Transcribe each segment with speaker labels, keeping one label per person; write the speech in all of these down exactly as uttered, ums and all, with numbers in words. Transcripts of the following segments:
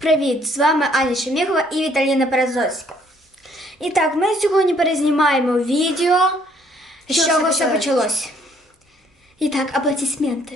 Speaker 1: Привіт! З вами Аня Шемігова і Віталіна Березовська. І так, ми сьогодні перезнімаємо відео, з
Speaker 2: Що
Speaker 1: чого
Speaker 2: це
Speaker 1: все
Speaker 2: таке?
Speaker 1: почалось. І так, аплодисменти.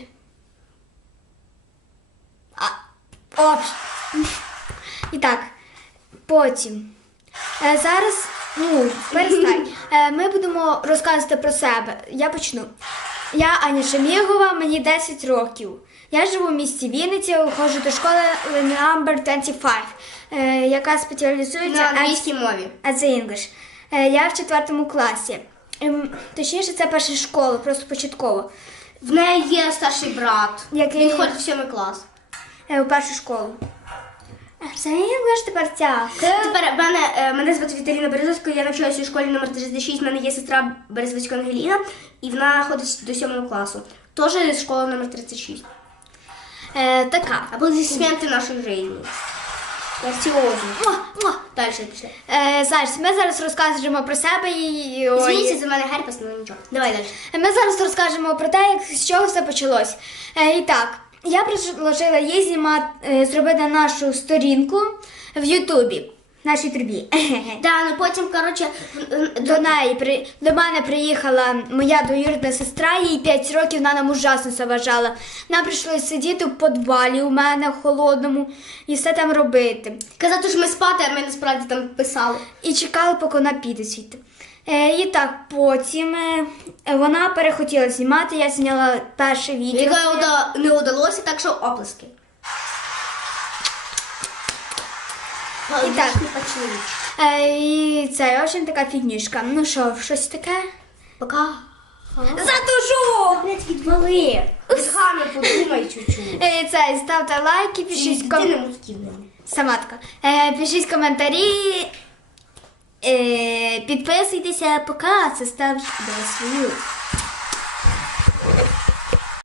Speaker 1: А, оп. І так, потім. Е, зараз, ну, перестань. Е, ми будемо розказувати про себе. Я почну. Я Аня Шемігова, мені десять років. Я живу в місті Вінниці, ходжу до школи номер двадцять п'ять, е, яка спеціалізується
Speaker 2: На англійській мові.
Speaker 1: as English. Е, я в четвертому класі. Ем, Точніше, це перша школа, просто початково.
Speaker 2: В неї є старший брат.
Speaker 1: Який-
Speaker 2: Він ходить в сьомий клас.
Speaker 1: Е, у першу школу. As English тепер ця.
Speaker 2: Тепер мене, е, мене звати Віталіна Березовська, я навчаюся у школі номер тридцять шість, в мене є сестра Березовська Ангеліна, і вона ходить до сьомого класу. Теж школа номер тридцять шість.
Speaker 1: Е, така.
Speaker 2: Аплодисменти нашої житті. Граціозно. Далі пішли.
Speaker 1: Е, зараз, ми зараз розкажемо про себе і... ой,
Speaker 2: Звіться, за мене герпес, ну нічого. Давай далі.
Speaker 1: Ми зараз розкажемо про те, як, з чого все почалось. Е, і так, я предложила їй знімати, е, зробити нашу сторінку в Ютубі. Нашій трубі.
Speaker 2: Да, ну потім, коротше,
Speaker 1: До неї при до мене приїхала моя двоюрідна сестра, їй п'ять років, вона нам ужасно заважала. Нам прийшлося сидіти в підвалі у мене в холодному і все там робити.
Speaker 2: казати, що ми спати, а ми насправді там писали.
Speaker 1: І чекали, поки вона піде звідти. Е, і так, потім е, вона перехотіла знімати, я зняла перше відео.
Speaker 2: Яке уда- не удалося, так що оплески.
Speaker 1: І так. Е, і це, в общем, така фігнюшка. Ну що, щось таке?
Speaker 2: Пока.
Speaker 1: Затушу!
Speaker 2: Блять, відвали. Згами подумай чуть-чуть.
Speaker 1: Е, це, ставте лайки, пишіть
Speaker 2: Ти
Speaker 1: ком...
Speaker 2: не мускільний.
Speaker 1: Сама така. Е, пишіть коментарі, е, підписуйтеся, пока, це ставте свою.